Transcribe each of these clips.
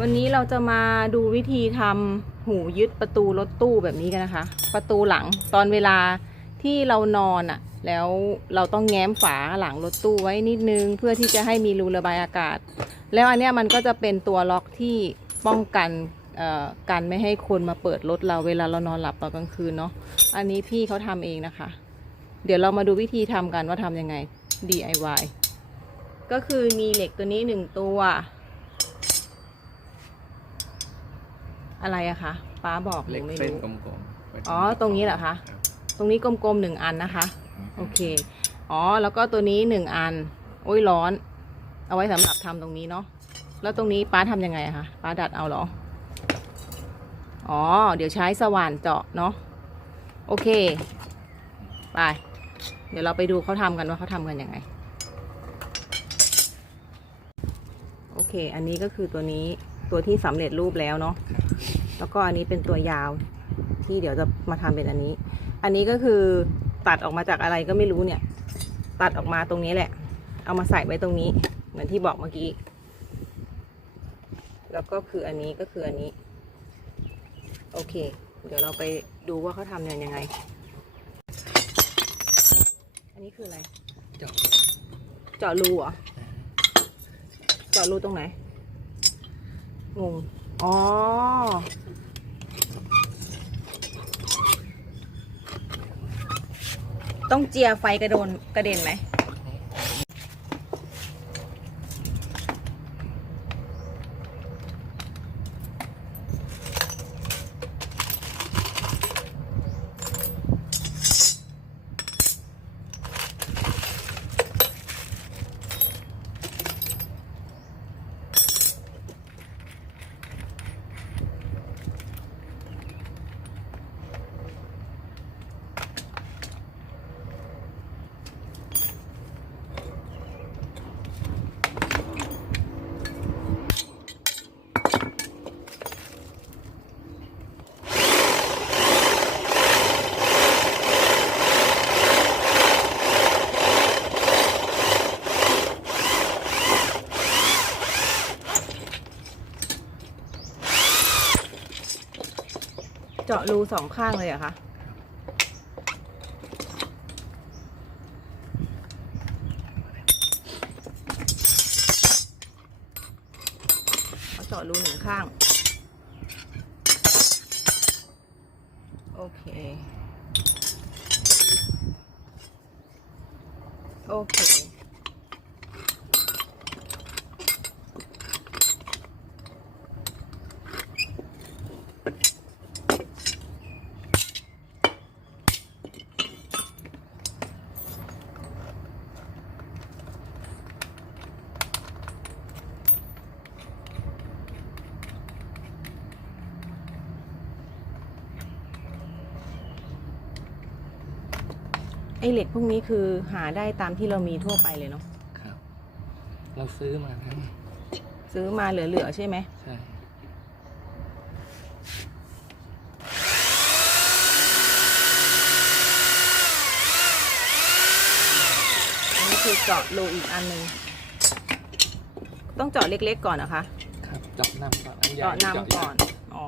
วันนี้เราจะมาดูวิธีทำหูยึดประตูรถตู้แบบนี้กันนะคะ ประตูหลังตอนเวลาที่เรานอนอะ่ะ แล้วเราต้องแง้มฝาหลังรถตู้ไว้นิดนึง เพื่อที่จะให้มีรูระบายอากาศ แล้วอันเนี้ยมันก็จะเป็นตัวล็อกที่ป้องกันกันไม่ให้คนมาเปิดรถเราเวลาเรานอนหลับตอนกลางคืนเนาะอันนี้พี่เขาทำเองนะคะ เดี๋ยวเรามาดูวิธีทำกันว่าทำยังไง DIY ก็คือมีเหล็กตัวนี้หนึ่งตัว อะไรอะคะป้าบอกหเล็นูกไม่เส้นรู้ กลมๆไว้อ๋อตรงนี้เหรอคะรับตรงนี้กลมๆหนึ่งอันนะคะ โอเค อ๋อ แล้วก็ตัวนี้หนึ่งอัน โอ้ยร้อน เอาไว้สำหรับทำตรงนี้เนาะ แล้วตรงนี้ป้าทำยังไงอะคะ ป้าดัดเอาเหรอ อ๋อ เดี๋ยวใช้สว่านเจาะเนาะ โอเค ไป เดี๋ยวเราไปดูเขาทำกันว่าเขาทำกันยังไง โอเค อันนี้ก็คือตัวนี้ ตัวที่สำเร็จรูปแล้วเนาะ แล้วก็อันนี้เป็นตัวยาวที่เดี๋ยวจะมาทำเป็นอันนี้ อันนี้ก็คือตัดออกมาจากอะไรก็ไม่รู้เนี่ย ตัดออกมาตรงนี้แหละ เอามาใส่ไว้ตรงนี้ เหมือนที่บอกเมื่อกี้ แล้วก็คืออันนี้ก็คืออันนี้ โอเค เดี๋ยวเราไปดูว่าเขาทำกันยังไง อันนี้คืออะไร เจาะ เจาะรูเหรอ เจาะรูตรงไหน งง อ๋อ ต้องเจียไฟกระโดนกระเด็นไหม จาะรูสองข้างเลยอะคะเอาเจาะรูหนึ่งข้าง โอเค โอเค ไอเหล็กพวกนี้คือหาได้ตามที่เรามีทั่วไปเลยเนาะครับ เราซื้อมานะซื้อมาเหลือๆใช่ไหมใช่อันนี้คือเจาะรูอีกอันหนึ่งต้องเจาะเล็กๆก่อนนะคะ ครับเจาะนำก่อนอันใหญ่เจาะนำก่อนเจาะใหญ่อ๋อ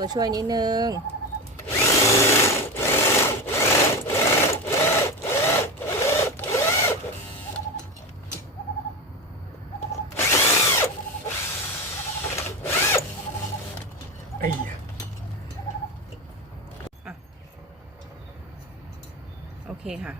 ตัวช่วยนิดนึงไอ้โอเคค่ะ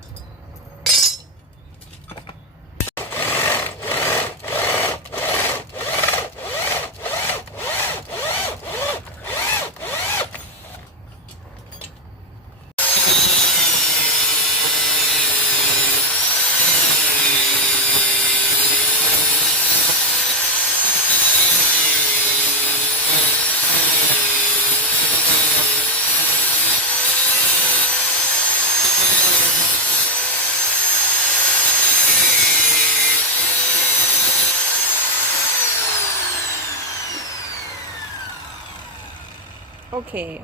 Okay.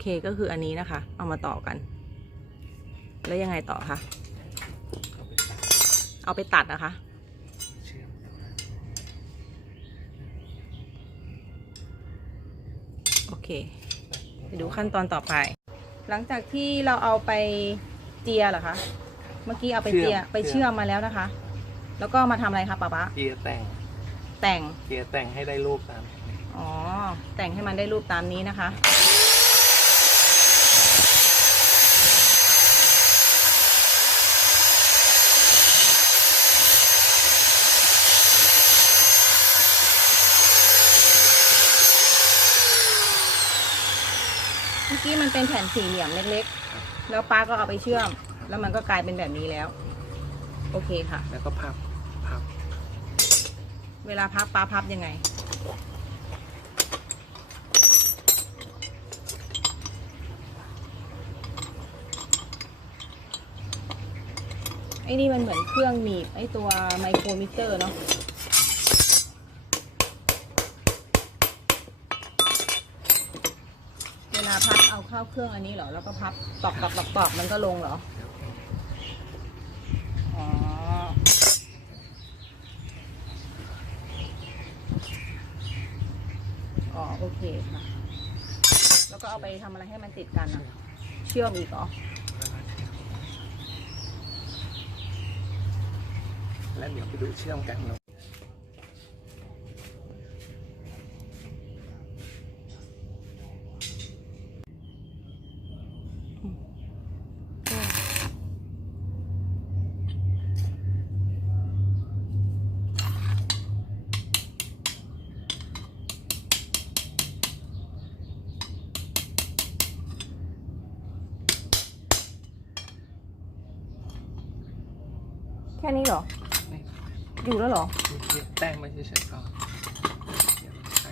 เคก็คืออันนี้นะคะ เอามาต่อกัน แล้วยังไงต่อคะเข้าไปตัดเอาไปตัดนะคะเชื่อมโอเค ไปดูขั้นตอนต่อไป หลังจากที่เราเอาไปเจียเหรอคะ เมื่อกี้เอาไปเจียไปเชื่อมมาแล้วนะคะ แล้วก็มาทำอะไรคะป๊าป๊าเกียร์แต่ง แต่งเกียร์แต่งให้ได้รูปตาม อ๋อ แต่งให้มันได้รูปตามนี้นะคะ เมื่อกี้มันเป็นแผ่นสี่เหลี่ยมเล็กๆ แล้วป้าก็เอาไปเชื่อม แล้วมันก็กลายเป็นแบบนี้แล้ว โอเคค่ะ แล้วก็พับพับ เวลาพับป้าพับยังไง ไอ้นี่มันเหมือนเครื่องหนีบไอ้ตัวไมโครมิเตอร์เนาะ เข้าเครื่องอันนี้เหรอ แล้วก็พับตอกตอกตอกตอกมันก็ลงเหรอ อ๋อ อ๋อ โอเคค่ะ แล้วก็เอาไปทำอะไรให้มันติดกันอะเชื่อมอีกเหรอ แล้วเดี๋ยวไปดูเชื่อมกันเนา ค่นี้เหรอนี่อยู่แล้วเหรอเกียร์แต่งไม่ใช่ๆก็เดี๋ยวใส่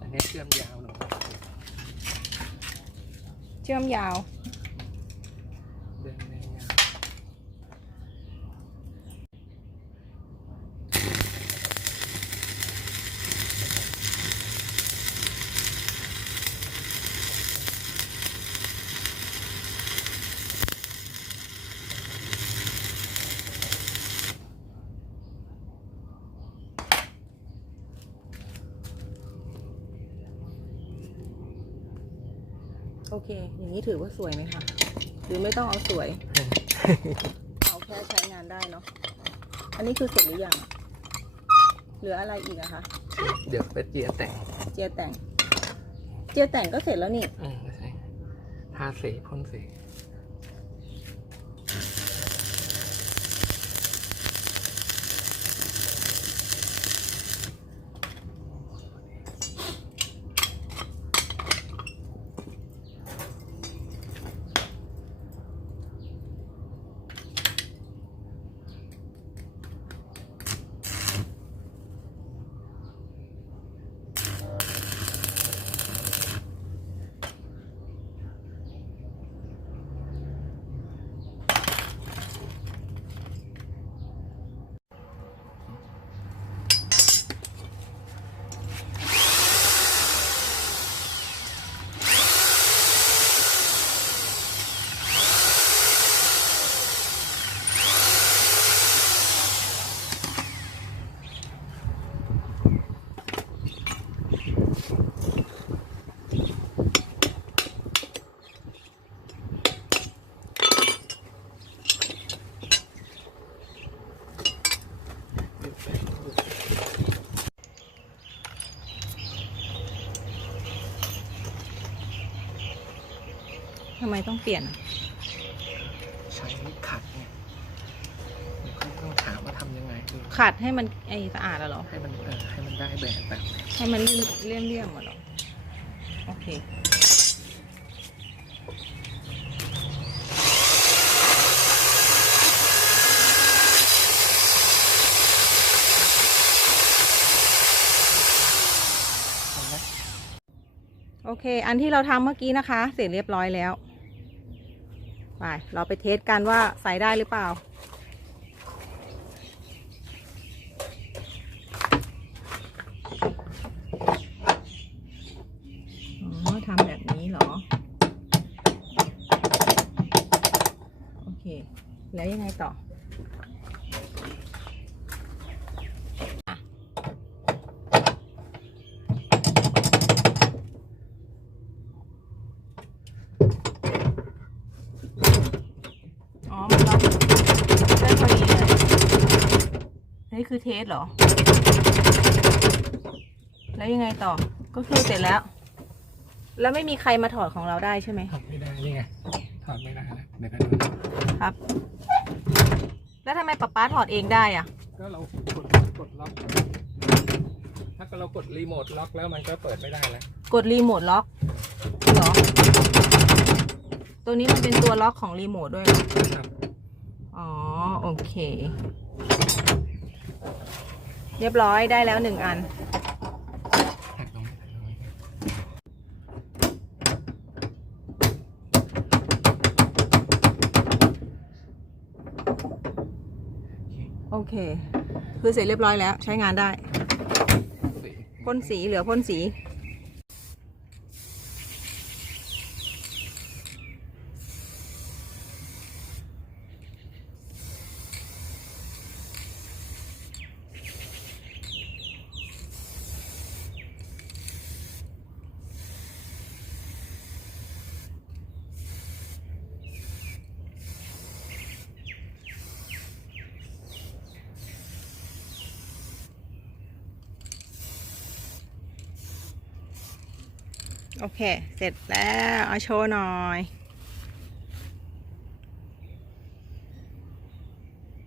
อันนี้เชื่อมยาวหน่อยเชื่อมยาว เดินแนวยาว โอเค อย่างนี้ถือว่าสวยไหมคะ หรือไม่ต้องเอาสวย เอาแค่ใช้งานได้เนาะ อันนี้คือเสร็จหรือยังอะเหลืออะไรอีกอะคะ เดี๋ยวไปเจียร์แต่ง เจียแต่ง เจียแต่งก็เสร็จแล้วนี่ อืมใช่ทาสีพ่นสี ต้องเปลี่ยนอะใช้ขัดเนี่ยเดี๋ยวเขาต้องถามว่าทำยังไงคือขัดให้มันไอสะอาดอะเหรอ ให้มันเออให้มันได้แบบแบบให้มันเลี่ยมเลี่ยมเลี่ยมๆอะเหรอ โอเคทำนะโอเค อันที่เราทำเมื่อกี้นะคะ เสร็จเรียบร้อยแล้ว ไปเราไปเทสกันว่าใส่ได้หรือเปล่า อ๋อทำแบบนี้เหรอ โอเค แล้วยังไงต่ออ๋อ มันล็อกได้พอดีเลยนี่ คือเทสเหรอ แล้วยังไงต่อ ก็คือเสร็จแล้ว แล้วไม่มีใครมาถอดของเราได้ใช่ไหม ถอดไม่ได้นี่ไงถอดไม่ได้นะเดี๋ยวก็ดูครับ แล้วทำไมป๊าป๊าถอดเองได้อะก็เรากดกดล็อก ถ้าเรากดรีโมทล็อกแล้วมันก็เปิดไม่ได้แล้วกดรีโมทล็อกเหรอ ตัวนี้มันเป็นตัวล็อกของรีโมทด้วยเหรอครับอ๋อ โอเค เรียบร้อยได้แล้วหนึ่งอันแท็กตรงนี้แท็กตรงนี้โอเค คือเสร็จเรียบร้อยแล้วใช้งานได้สีพ่นสีเหลือพ่นสี โอเค เสร็จแล้ว เอาโชว์หน่อย